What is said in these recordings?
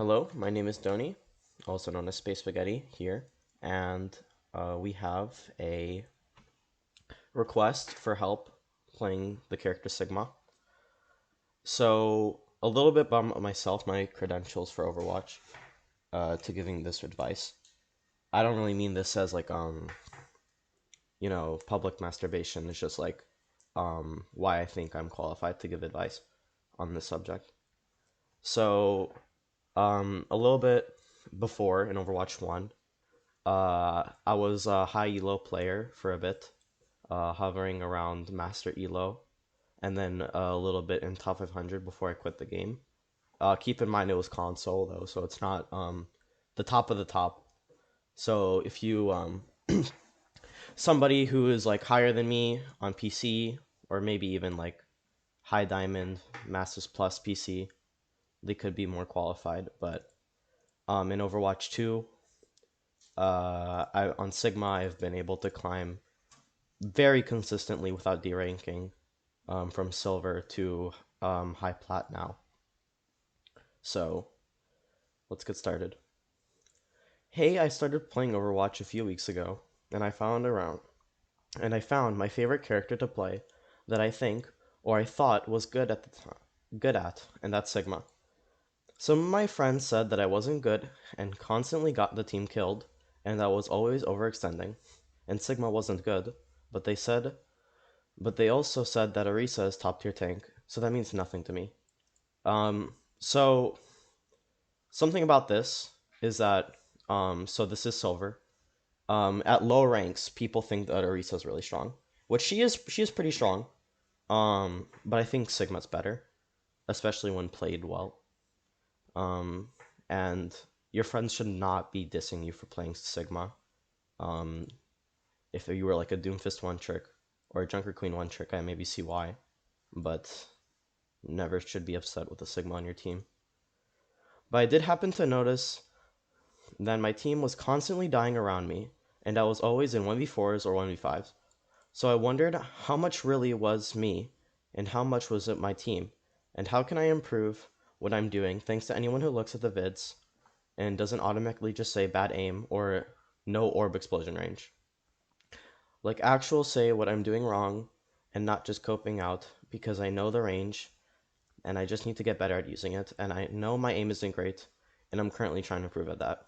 Hello, my name is Doni, also known as SpaceSpaghetti here, and we have a request for help playing the character Sigma. So, a little bit about myself, my credentials for Overwatch, to giving this advice. I don't really mean this as like, public masturbation. It's just like, why I think I'm qualified to give advice on this subject. So, a little bit before in Overwatch 1, I was a high elo player for a bit, hovering around master elo, and then a little bit in top 500 before I quit the game. Keep in mind it was console though, so it's not the top of the top. So if you somebody who is like higher than me on PC, or maybe even like high diamond, Masters Plus PC, they could be more qualified. But in Overwatch 2, on Sigma, I've been able to climb very consistently without deranking from silver to high plat now. So let's get started. Hey, I started playing Overwatch a few weeks ago, and I found my favorite character to play that I think or I thought was good at the time, and that's Sigma. Some of my friends said that I wasn't good and constantly got the team killed, and that I was always overextending, and Sigma wasn't good, but they also said that Orisa is top tier tank, so that means nothing to me. So something about this is that so this is silver. At low ranks, people think that Orisa is really strong, which she is pretty strong. But I think Sigma's better, especially when played well. And your friends should not be dissing you for playing Sigma. Um, if you were like a Doomfist one trick or a Junker Queen one trick, I maybe see why, but never should be upset with a Sigma on your team. But I did happen to notice that my team was constantly dying around me, and I was always in 1v4s or 1v5s. So I wondered how much really was me, and how much was it my team, and how can I improve what I'm doing thanks to anyone who looks at the vids and doesn't automatically just say bad aim or no orb explosion range. Like actual say what I'm doing wrong and not just coping out because I know the range and I just need to get better at using it, and I know my aim isn't great and I'm currently trying to improve at that.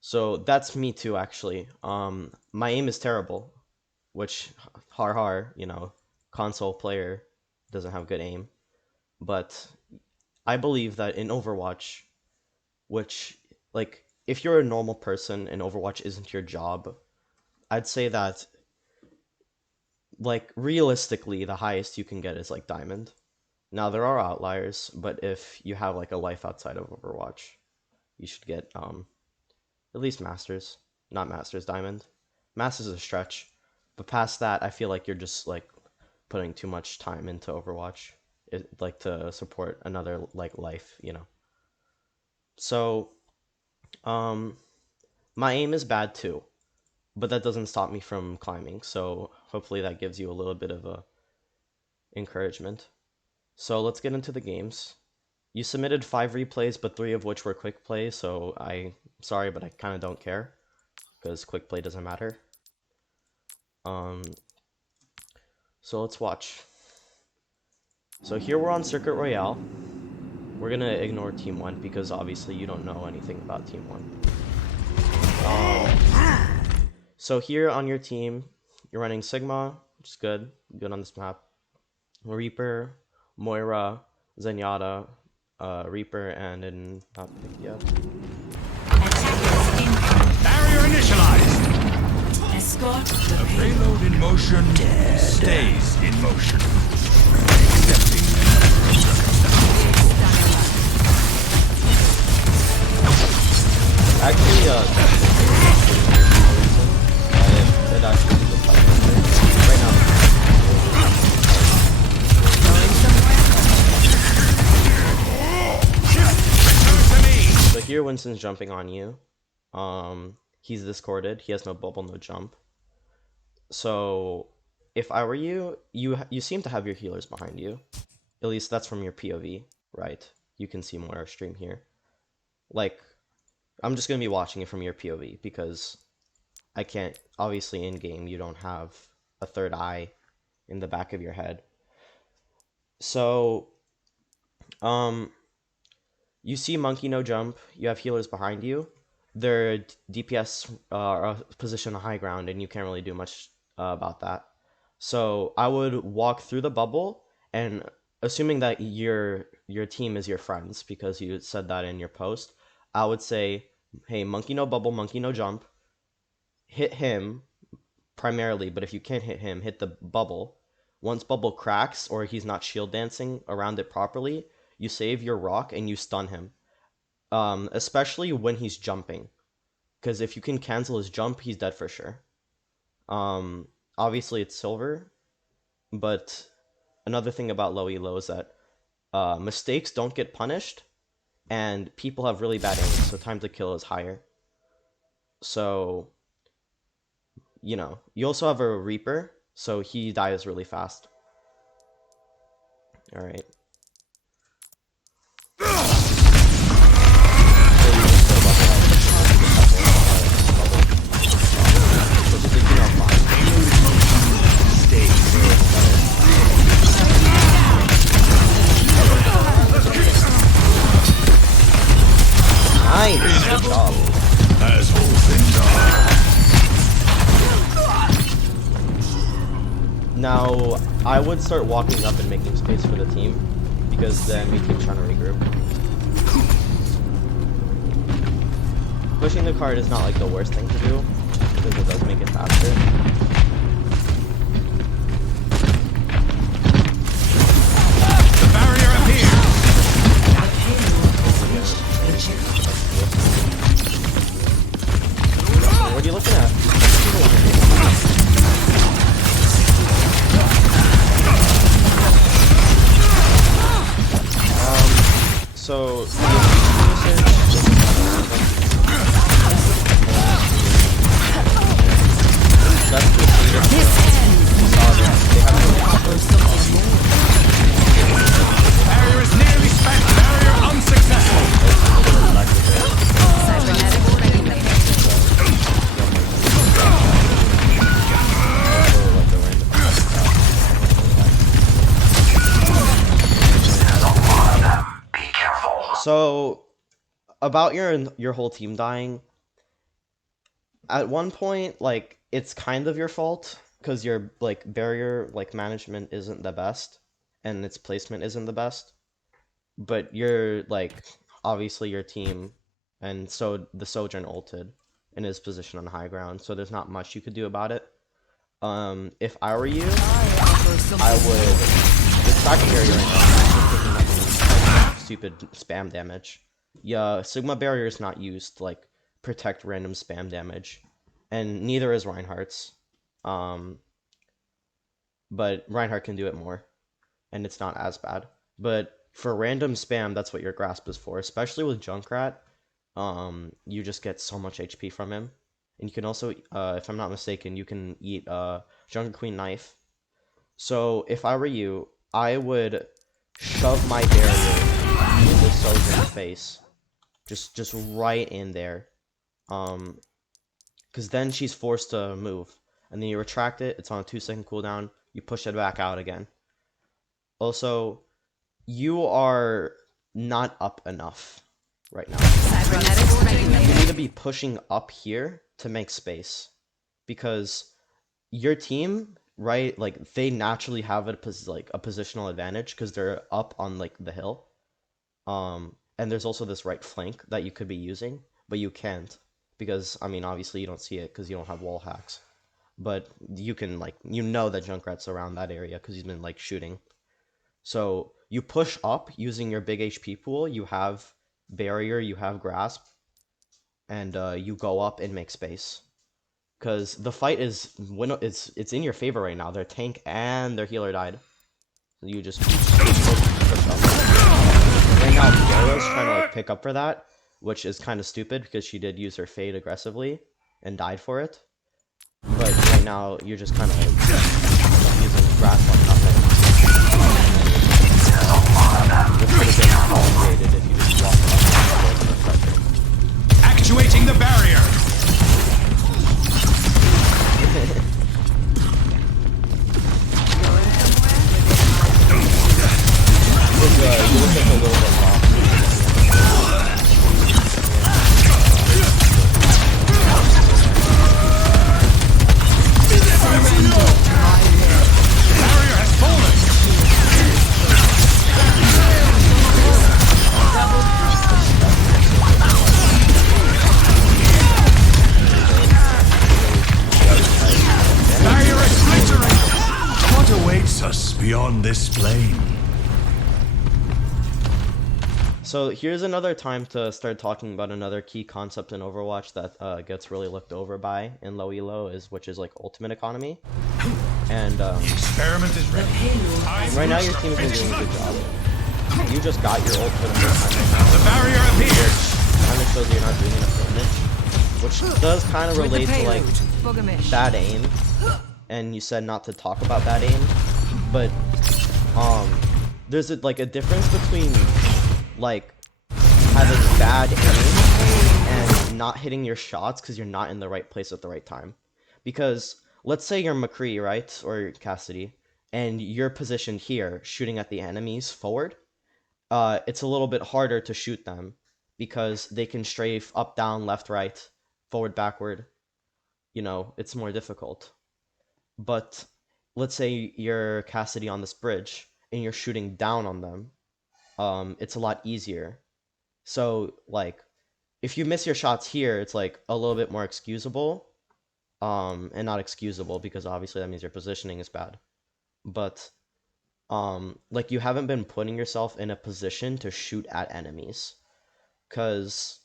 So that's me too actually. My aim is terrible, which har, console player doesn't have good aim. But I believe that in Overwatch, which like if you're a normal person and Overwatch isn't your job, I'd say that like realistically the highest you can get is like diamond. Now there are outliers, but if you have like a life outside of Overwatch, you should get at least masters, not masters diamond. Masters is a stretch, but past that I feel like you're just like putting too much time into Overwatch, like to support another like life. So, um, my aim is bad too, but that doesn't stop me from climbing. So hopefully that gives you a little bit of a encouragement. So let's get into the games. You submitted 5 replays, but 3 of which were quick plays. So sorry, but I kind of don't care because quick play doesn't matter. Um, so let's watch. So here we're on Circuit Royale. We're gonna ignore Team 1 because obviously you don't know anything about Team 1. So here on your team, you're running Sigma, which is good on this map. Reaper, Moira, Zenyatta, Reaper, and in not picked yet. Barrier initialized. Escort The payload in motion stays in motion. Accepting. Actually, it actually is a fight. Right now. So here Winston's jumping on you. He's discorded. He has no bubble, no jump. So if I were you, you seem to have your healers behind you. At least that's from your POV, right? You can see more stream here. Like, I'm just gonna be watching it from your POV because I can't. Obviously, in game, you don't have a third eye in the back of your head. So, um, you see monkey no jump. You have healers behind you. Their DPS are positioned on high ground, and you can't really do much about that. So I would walk through the bubble, and assuming that your team is your friends because you said that in your post, I would say, hey, monkey no bubble, monkey no jump. Hit him primarily, but if you can't hit him, hit the bubble. Once bubble cracks or he's not shield dancing around it properly, you save your rock and you stun him. Especially when he's jumping, because if you can cancel his jump, he's dead for sure. Obviously it's silver, but another thing about low elo is that mistakes don't get punished, and people have really bad aim, so time to kill is higher. So, you also have a Reaper, so he dies really fast. Alright. Nice! Good job. As all things are. Now, I would start walking up and making space for the team, because then we keep trying to regroup. Pushing the card is not like the worst thing to do, because it does make it faster. The barrier appears. What are you looking at? So Barrier is nearly spent. Barrier unsuccessful. So about your whole team dying, at one point, like, it's kind of your fault because your like barrier like management isn't the best and its placement isn't the best. But you're like obviously your team, and so the Sojourn ulted in his position on high ground, so there's not much you could do about it. If I were you, I would distract barrier right now. Thinking that means, stupid spam damage. Yeah, Sigma barrier is not used to like protect random spam damage, and neither is Reinhardt's. But Reinhardt can do it more, and it's not as bad. But for random spam, that's what your grasp is for, especially with Junkrat. You just get so much HP from him. And you can also, if I'm not mistaken, you can eat Junker Queen Knife. So if I were you, I would shove my barrier in the Sojourn's face. Just right in there. Because then she's forced to move. And then you retract it, it's on a 2-second cooldown, you push it back out again. Also, you are not up enough right now. You need to be pushing up here to make space. Because your team, right, like, they naturally have a positional advantage because they're up on, like, the hill. And there's also this right flank that you could be using, but you can't. Because, I mean, obviously you don't see it because you don't have wall hacks. But you can, like, you know that Junkrat's around that area because he's been, like, shooting. So you push up using your big HP pool, you have barrier, you have grasp, and you go up and make space. Because the fight is, it's in your favor right now. Their tank and their healer died. So you just push up. Right now, Vera's trying to, like, pick up for that, which is kind of stupid because she did use her Fade aggressively and died for it. But right now, you're just kind of using grasp on nothing. Which would have been complicated if you just walked up and this plane. So here's another time to start talking about another key concept in Overwatch that gets really looked over by in low elo, which is like ultimate economy. And Experiment is ready. right now your team has been doing a good job. You just got your ult for the first time. The barrier appears. Kind of shows you're not doing enough damage, which does kind of relate to like bad aim. And you said not to talk about bad aim, but there's like a difference between like having bad aim and not hitting your shots because you're not in the right place at the right time. Because let's say you're McCree, right, or Cassidy, and you're positioned here shooting at the enemies forward. It's a little bit harder to shoot them because they can strafe up, down, left, right, forward, backward. You know, it's more difficult. But let's say you're Cassidy on this bridge and you're shooting down on them. It's a lot easier. So, like, if you miss your shots here, it's like a little bit more excusable. And not excusable because obviously that means your positioning is bad. But like you haven't been putting yourself in a position to shoot at enemies. Cause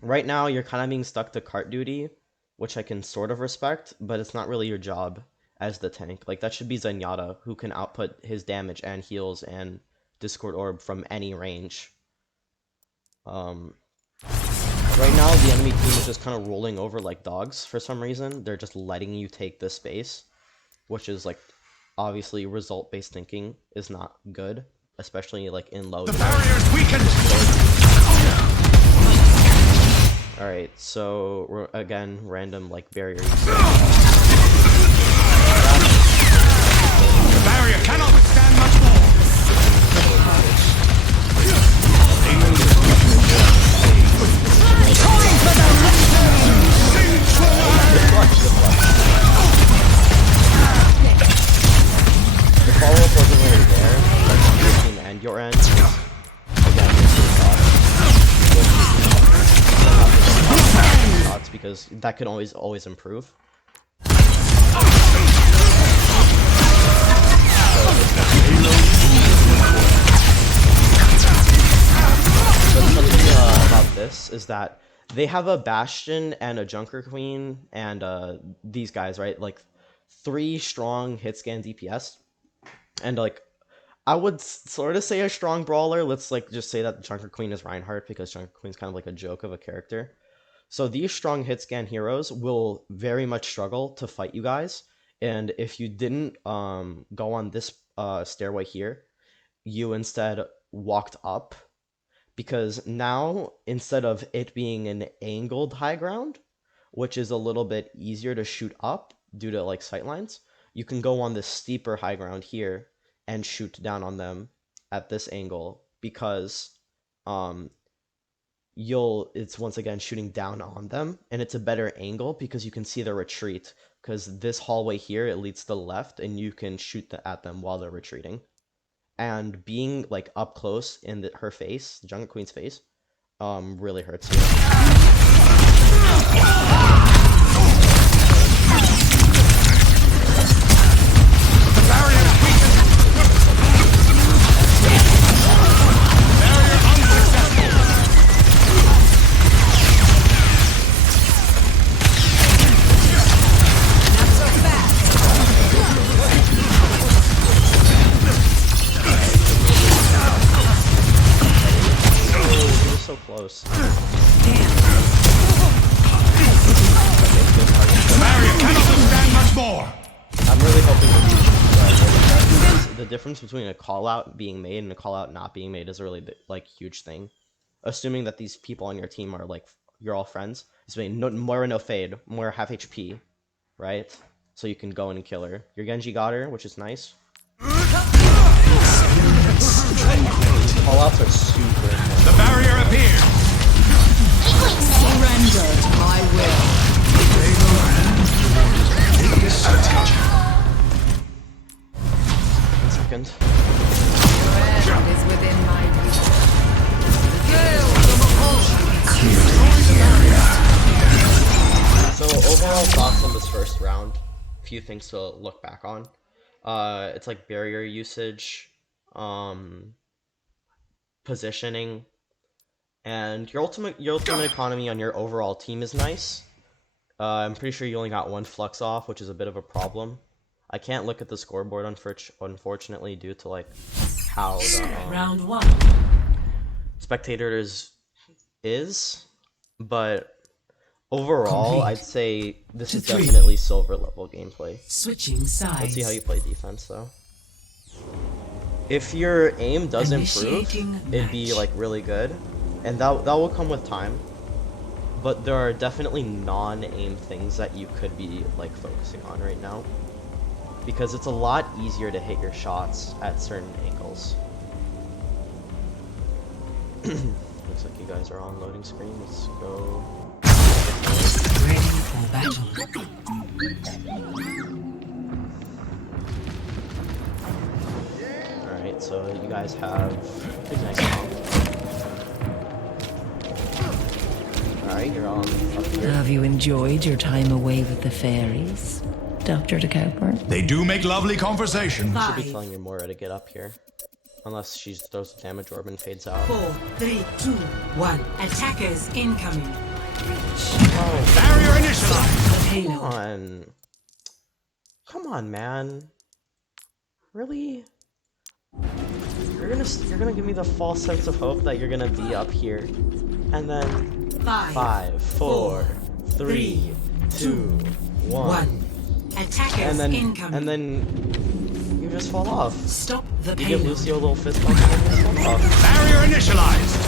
right now you're kind of being stuck to cart duty, which I can sort of respect, but it's not really your job as the tank. Like that should be Zenyatta, who can output his damage and heals and Discord Orb from any range. Right now, the enemy team is just kind of rolling over like dogs for some reason. They're just letting you take the space, which is like, obviously, result-based thinking is not good, especially like in low. The barrier's weakened. All right, so again, random like barrier. The barrier cannot withstand much more. The follow-up wasn't really there, like on your team and your end. Again, shots because that could always improve. But something about this is that they have a Bastion and a Junker Queen and these guys, right? Like 3 strong hit scan DPS. And like I would sort of say a strong brawler. Let's like just say that Junker Queen is Reinhardt because Junker Queen's kind of like a joke of a character. So these strong hit scan heroes will very much struggle to fight you guys. And if you didn't go on this stairway here, you instead walked up. Because now, instead of it being an angled high ground, which is a little bit easier to shoot up due to like sightlines, you can go on this steeper high ground here and shoot down on them at this angle because it's once again shooting down on them, and it's a better angle because you can see their retreat, because this hallway here, it leads to the left and you can shoot at them while they're retreating. And being like up close in her face, the Jungle Queen's face, really hurts you. The barrier is weakened. Barrier unsuccessful. Not so fast. So close. The barrier cannot withstand much more. I'm really hoping the difference between a call out being made and a call out not being made is a really like huge thing. Assuming that these people on your team are like you're all friends, it's Moira no fade, Moira half HP, right? So you can go in and kill her. Your Genji got her, which is nice. Call outs are super important. The barrier appears. Surrender to my will. One second. Your end is within my reach. So overall thoughts on this first round. Few things to look back on. It's like barrier usage, positioning, and your ultimate economy on your overall team is nice. I'm pretty sure you only got one flux off, which is a bit of a problem. I can't look at the scoreboard unfortunately due to like how the Round one. spectators is, but overall, Complete. I'd say this To is three. definitely silver level gameplay. Switching sides. Let's see how you play defense though. If your aim does improve, Initiating it'd be match. like really good, and that will come with time. But there are definitely non-aim things that you could be like focusing on right now, because it's a lot easier to hit your shots at certain angles. Looks like you guys are on loading screen. Let's go. Ready for battle. Alright, so you guys have a nice comp. Alright, you're on up here. Have you enjoyed your time away with the fairies, Dr. de Cowper? They do make lovely conversation. Should be 5, telling your Mora to get up here. Unless she throws the damage orb and fades out. 4, 3, 2, 1. Attackers incoming. Oh, Barrier initialized. The come payload. on. Come on, man. Really? You're gonna give me the false sense of hope that you're gonna be up here. And then 5, 4, 3, 2, 1. Attackers incoming. And then you just fall off. Stop the You give payload. Lucio a little fist bump and then you fall off. Barrier initialized.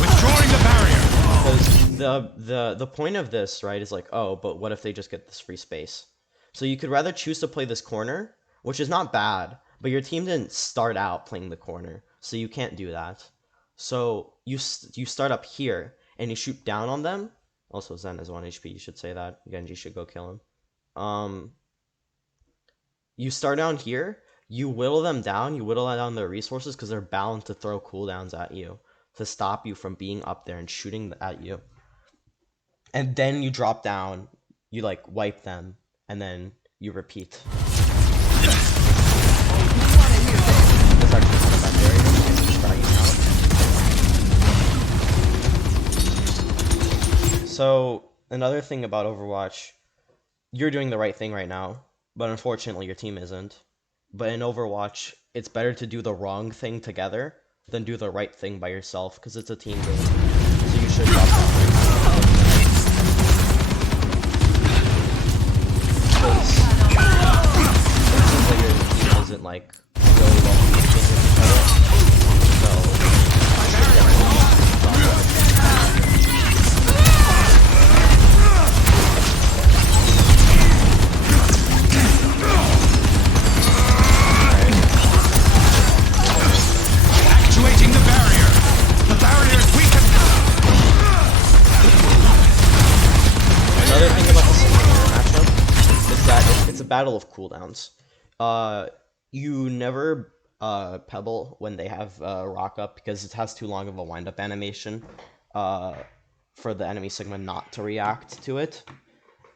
Withdrawing the barrier. Because the point of this, right, is like, oh, but what if they just get this free space? So you could rather choose to play this corner, which is not bad, but your team didn't start out playing the corner, so you can't do that. So you start up here and you shoot down on them. Also, Zen is 1 HP. You should say that. Genji should go kill him. You start down here. You whittle them down. You whittle down their resources because they're bound to throw cooldowns at you to stop you from being up there and shooting at you. And then you drop down. You like wipe them, and then you repeat. That's actually not a bad area. I'm just bragging out. So another thing about Overwatch, you're doing the right thing right now, but unfortunately your team isn't. But in Overwatch, it's better to do the wrong thing together than do the right thing by yourself, because it's a team game. So you should drop down. Because it seems like your team isn't like really well communicating with each other. So you should definitely drop down. Actuating the barrier. The barrier is weakened. Another thing about the single matchup is that it's a battle of cooldowns. You never pebble when they have rock up because it has too long of a wind up animation for the enemy Sigma not to react to it.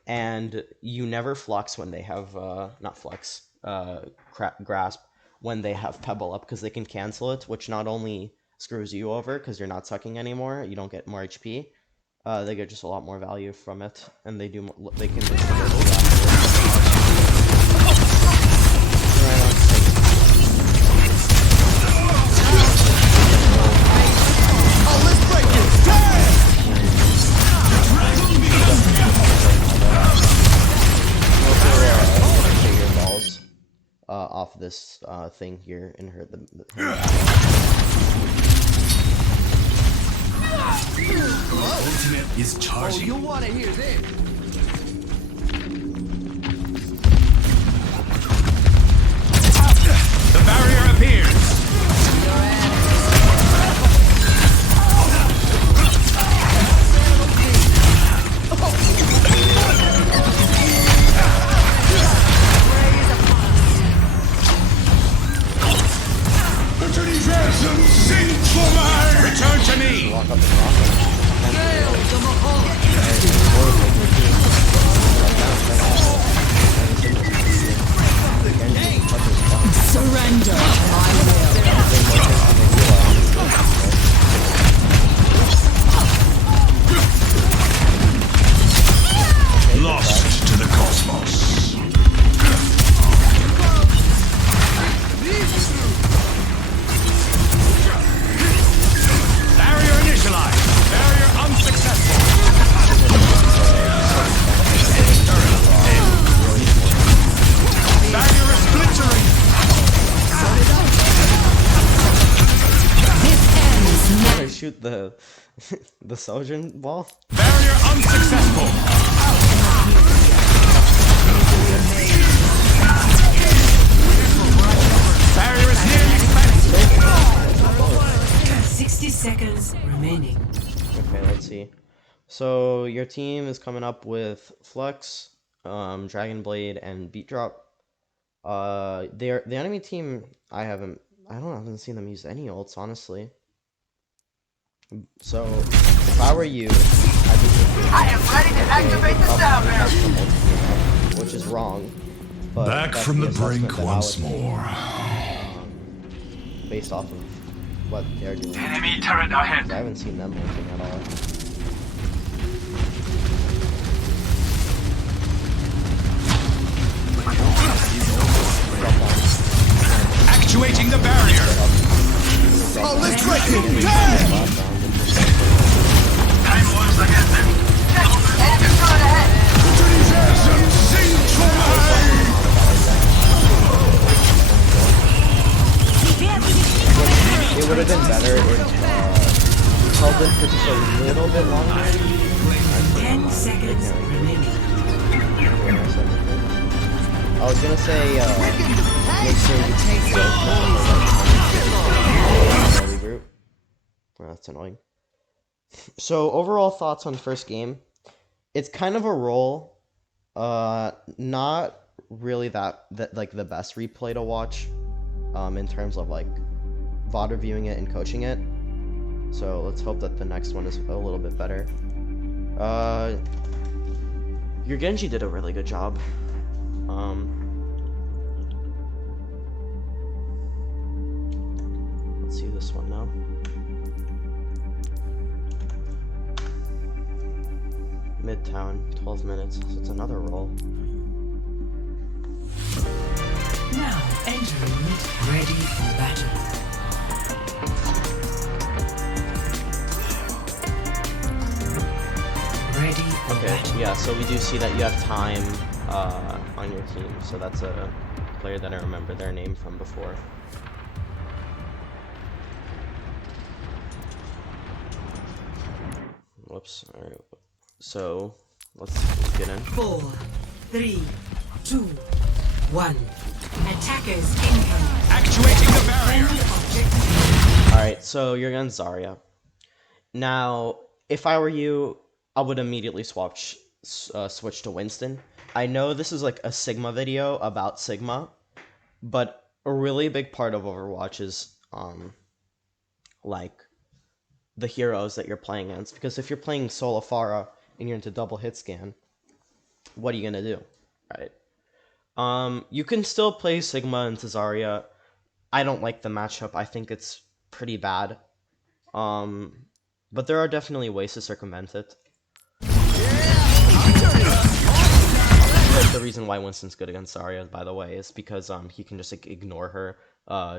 And you never flux when they have not flux, grasp when they have pebble up, because they can cancel it, which not only screws you over because you're not sucking anymore, you don't get more HP. They get just a lot more value from it, and they do. They can. Off this thing here and her Ultimate is charging. You wanna hear this? The barrier appears. the the Sojourn ball. Barrier unsuccessful. Barrier is nearly spent. 60 seconds remaining. Okay, let's see. So your team is coming up with Flux, Dragon Blade, and Beat Drop. The enemy team, I haven't seen them use any ults, honestly. So if I were you, I'd be thinking, I am ready to activate the sound barrier. which is wrong. But Back that's from the assessment brink that I once would make, more. based off of what they're doing. Enemy turret ahead. I haven't seen them ulting at all. Actuating the barrier. Oh, let's break it! Time wars against them. Enemy turret ahead. It would have been better if held in for just a little bit longer. 10 seconds remaining. I was gonna say, make sure you take regroup. Oh, that's annoying. So overall thoughts on first game. It's kind of a roll. Not really that like the best replay to watch. In terms of like VOD reviewing it and coaching it. So let's hope that the next one is a little bit better. Your Genji did a really good job. Let's see this one now. Midtown, 12 minutes. So it's another roll. Now entering it, ready for battle. Ready for Okay, battle. yeah, so we do see that you have time on your team. So that's a player that I remember their name from before. Whoops. Alright. So let's get in. 4, 3, 2, 1. Attackers incoming. Actuating the barrier. Alright, so you're against Zarya. Now, if I were you, I would immediately switch to Winston. I know this is like a Sigma video about Sigma, but a really big part of Overwatch is like the heroes that you're playing against. Because if you're playing solo Pharah and you're into double hit scan, what are you gonna do, right? You can still play Sigma into Zarya. I don't like the matchup. I think it's pretty bad. But there are definitely ways to circumvent it. Like, the reason why Winston's good against Zarya, by the way, is because he can just like, ignore her,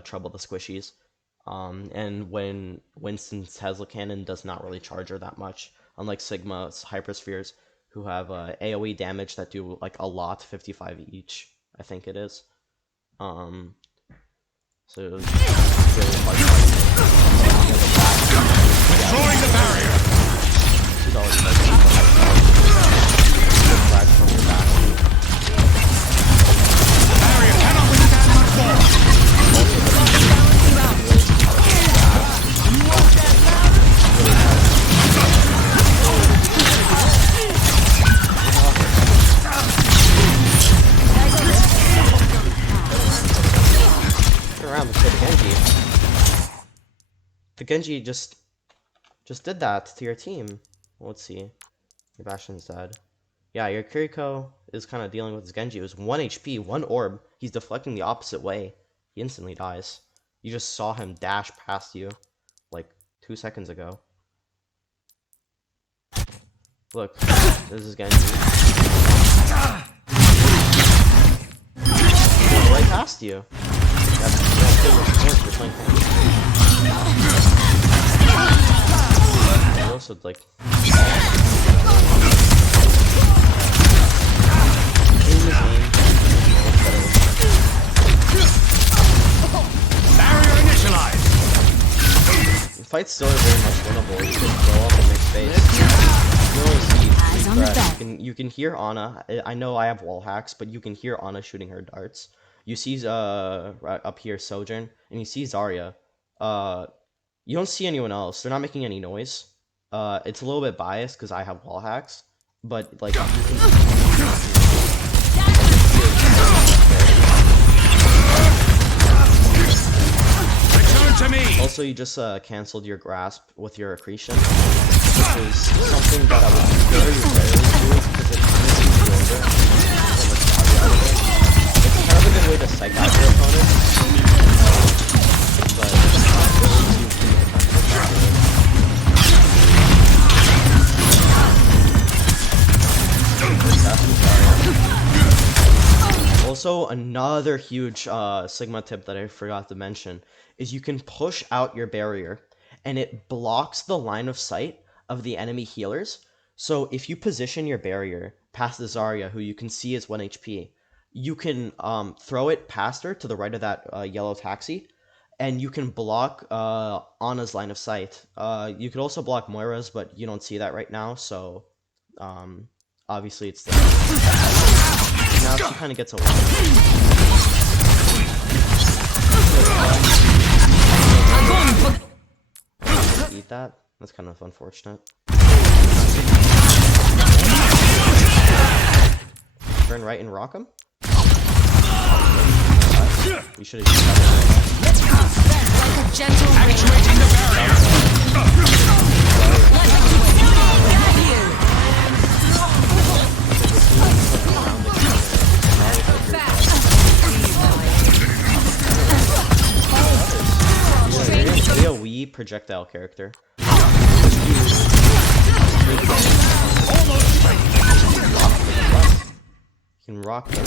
trouble the squishies. And when Winston's Tesla Cannon does not really charge her that much, unlike Sigma's Hyperspheres, who have AoE damage that do like a lot, 55 each, I think it is. So it's really hard to Destroying the barrier. she's always like good flags from your back. The barrier cannot withstand much more. Around the Genji. The Genji just did that to your team. Well, let's see. Your Bastion's dead. Yeah, your Kiriko is kind of dealing with his Genji. It was 1 HP, 1 orb. He's deflecting the opposite way. He instantly dies. You just saw him dash past you like 2 seconds ago. Look, this is Genji. Right past you. That's good with you're playing you also like Barrier initialized. if fight's still very much winnable. You just go up and make space. You only see 3 threats. You can hear Ana. I know I have wall hacks, but you can hear Ana shooting her darts. You see right up here Sojourn, and you see Zarya. You don't see anyone else. They're not making any noise. It's a little bit biased because I have wall hacks, but like you can. To me. Also, you just canceled your grasp with your accretion, which is something that I would very rarely do because it kind of seems over. It's kind of a good way to psych out your opponent, but it's not really too effective. Also, another huge Sigma tip that I forgot to mention is you can push out your barrier and it blocks the line of sight of the enemy healers. So if you position your barrier past the Zarya, who you can see is 1 HP, you can throw it past her to the right of that yellow taxi, and you can block Ana's line of sight. You could also block Moira's, but you don't see that right now, so obviously it's there. Now she kind of gets away. Eat that? That's kind of unfortunate. Turn right and rock him? You should have used that. Like a gentle Actuating the barrier. Be a wee projectile character. You can rock them.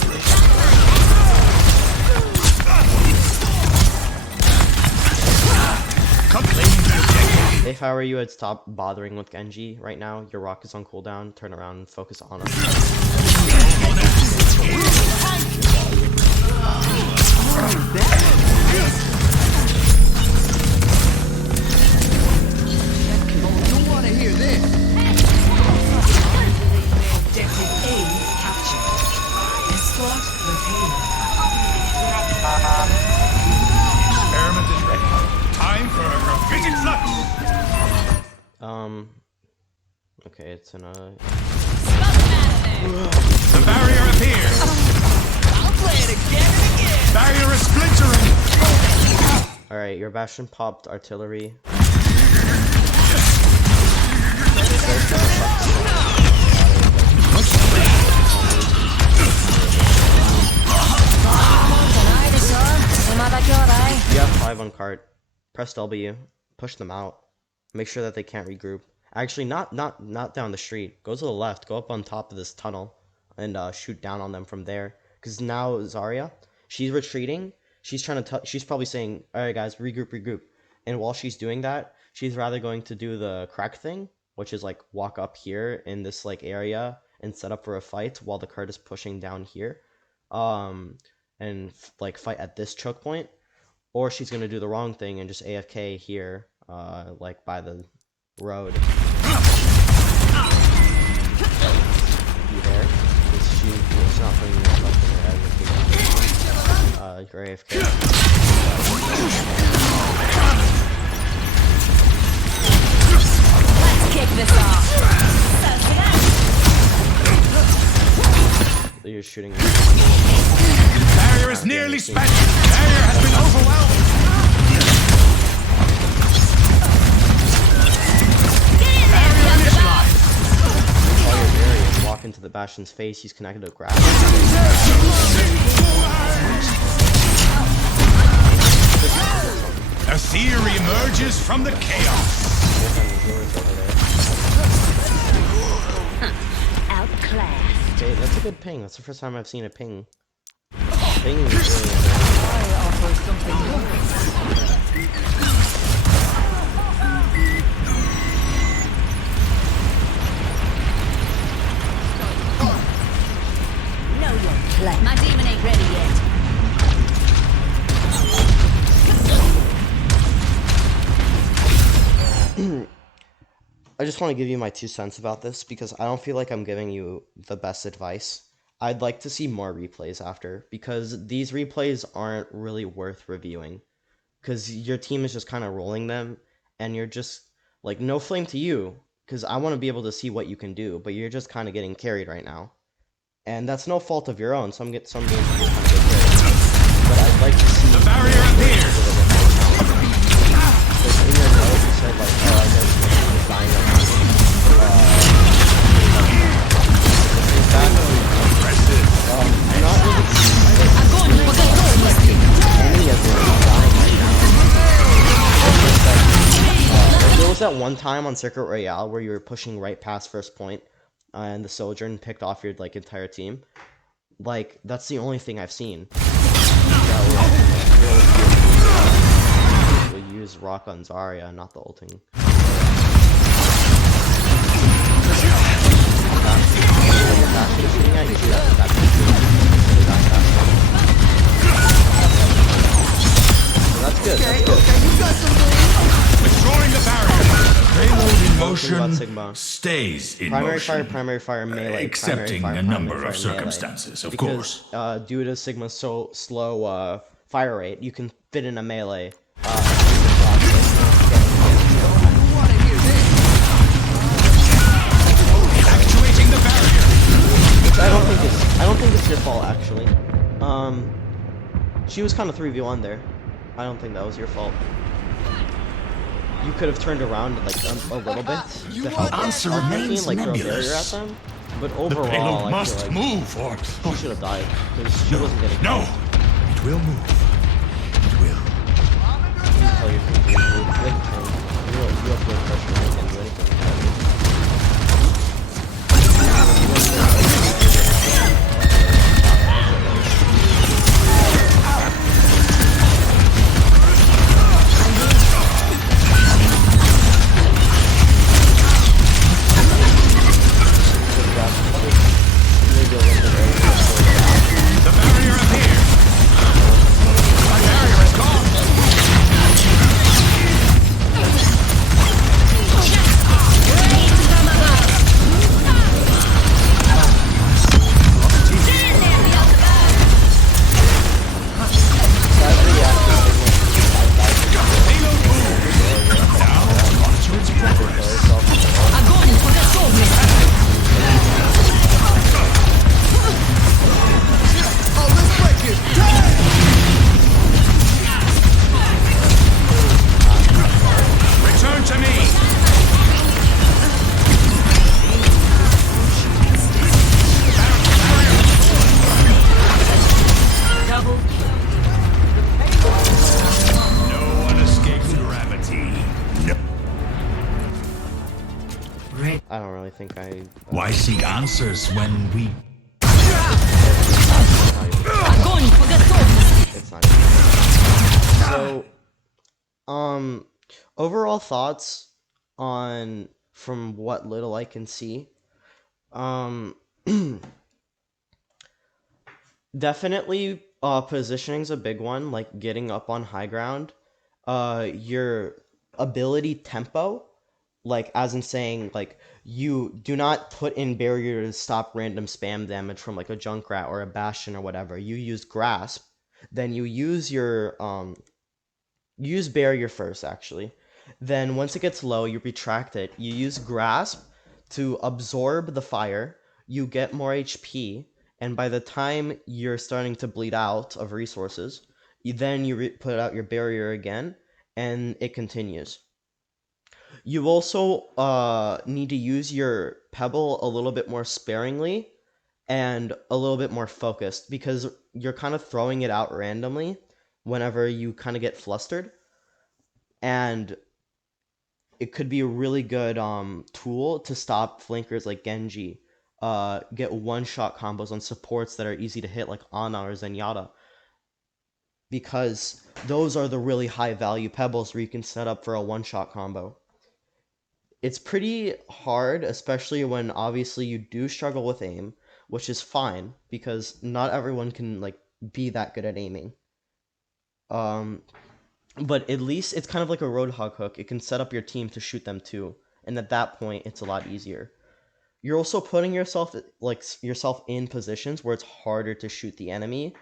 If I were you, I'd stop bothering with Genji right now. Your rock is on cooldown. Turn around and focus on him. Objective A captured. Escort located. Experiment is ready. Time for a graffiti flux. Okay, it's in a... The barrier appears. I'll play it again and again. Barrier is splintering. Alright, your Bastion popped artillery. You have 5 on cart. Press W. Push them out. Make sure that they can't regroup. Actually, not down the street. Go to the left. Go up on top of this tunnel and shoot down on them from there. Because now Zarya, she's retreating. She's trying to. She's probably saying, "All right, guys, regroup, regroup." And while she's doing that, she's rather going to do the crack thing, which is like walk up here in this like area and set up for a fight while the cart is pushing down here, and like fight at this choke point. Or she's gonna do the wrong thing and just AFK here, like by the road. You there? She's not putting herself in her head. You're AFK. Let's kick this off. You're shooting. Barrier is nearly spent. Barrier has been overwhelmed. Barrier initialized. Call your barrier and walk into the Bastion's face. He's connected to grab. A theory emerges from the chaos. Outclassed. Okay, that's a good ping. That's the first time I've seen a ping. Ping is really Know your place. My demon ain't ready yet. I just want to give you my 2 cents about this because I don't feel like I'm giving you the best advice. I'd like to see more replays after because these replays aren't really worth reviewing because your team is just kind of rolling them and you're just like no flame to you because I want to be able to see what you can do, but you're just kind of getting carried right now. And that's no fault of your own. Some games you just kind of get carried. But I'd like to see The barrier appears. because in your note you said like, oh, I know this person is dying right now. I'm not really any of them are dying right now. It's just that, like, there was that one time on Circuit Royale where you were pushing right past first point, and the Sojourn picked off your like entire team. Like that's the only thing I've seen. That we use Rock on Zarya, not the ulting. So that's good. That's good. Destroying the barrier. Payload in About motion Sigma. stays in Primary motion. primary fire, melee. Accepting primary fire, a number primary of fire, melee. circumstances, of Because, course. due to Sigma's so slow fire rate, you can fit in a melee. Actuating the barrier. Which I don't think it's your fault actually. She was kind of 3v1 there. I don't think that was your fault. You could have turned around like a little bit to help Answer the remains team, like throw a barrier at nebulous. them. But The overall, payload I must feel like move, or she should have died because she wasn't getting. no, it will move. It will. Tell your team to move. You have no pressure. They can do anything. Maybe a little bit earlier. The barrier appears. My barrier is gone. Sadly, after Payload moves. Now monitor its progress. Return to me. No one escapes gravity. No. I don't really think I. Why seek answers when we It's not. So, overall thoughts on from what little I can see, definitely positioning's a big one. Like getting up on high ground, your ability tempo, like as in saying like you do not put in barrier to stop random spam damage from like a Junkrat or a Bastion or whatever. You use grasp, then you use your use barrier first actually. Then once it gets low, you retract it. You use grasp to absorb the fire. You get more HP, and by the time you're starting to bleed out of resources, you put out your barrier again, and it continues. You also need to use your pebble a little bit more sparingly and a little bit more focused because you're kind of throwing it out randomly whenever you kind of get flustered. And it could be a really good tool to stop flankers like Genji. Get one-shot combos on supports that are easy to hit like Ana or Zenyatta. Because those are the really high value pebbles where you can set up for a one-shot combo. It's pretty hard, especially when obviously you do struggle with aim, which is fine because not everyone can like be that good at aiming. But at least it's kind of like a Roadhog hook. It can set up your team to shoot them too, and at that point, it's a lot easier. You're also putting yourself in positions where it's harder to shoot the enemy.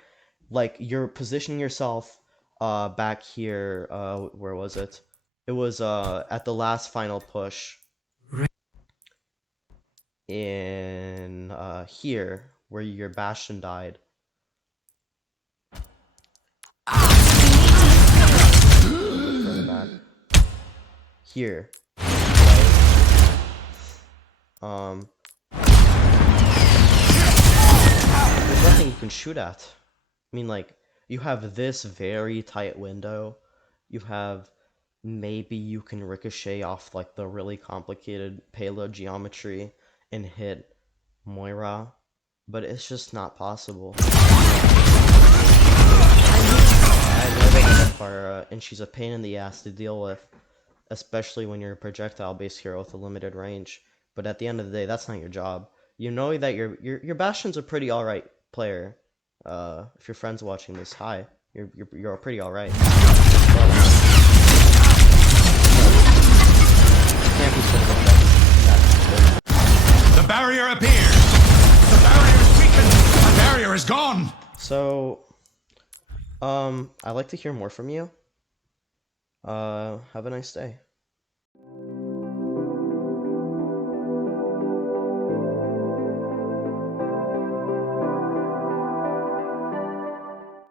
Like you're positioning yourself back here. Where was it? It was at the last final push in here where your Bastion died. Further back. Here. Right? There's nothing you can shoot at. I mean, like, you have this very tight window. You have maybe you can ricochet off like the really complicated payload geometry and hit Moira, but it's just not possible. I know that Pharah, and she's a pain in the ass to deal with, especially when you're a projectile-based hero with a limited range. But at the end of the day, that's not your job. You know that your Bastion's a pretty alright player. If your friend's watching this, hi, you're pretty alright. Can't be so The barrier appears. The barrier is weakened. The barrier is gone. So, I'd like to hear more from you. Have a nice day.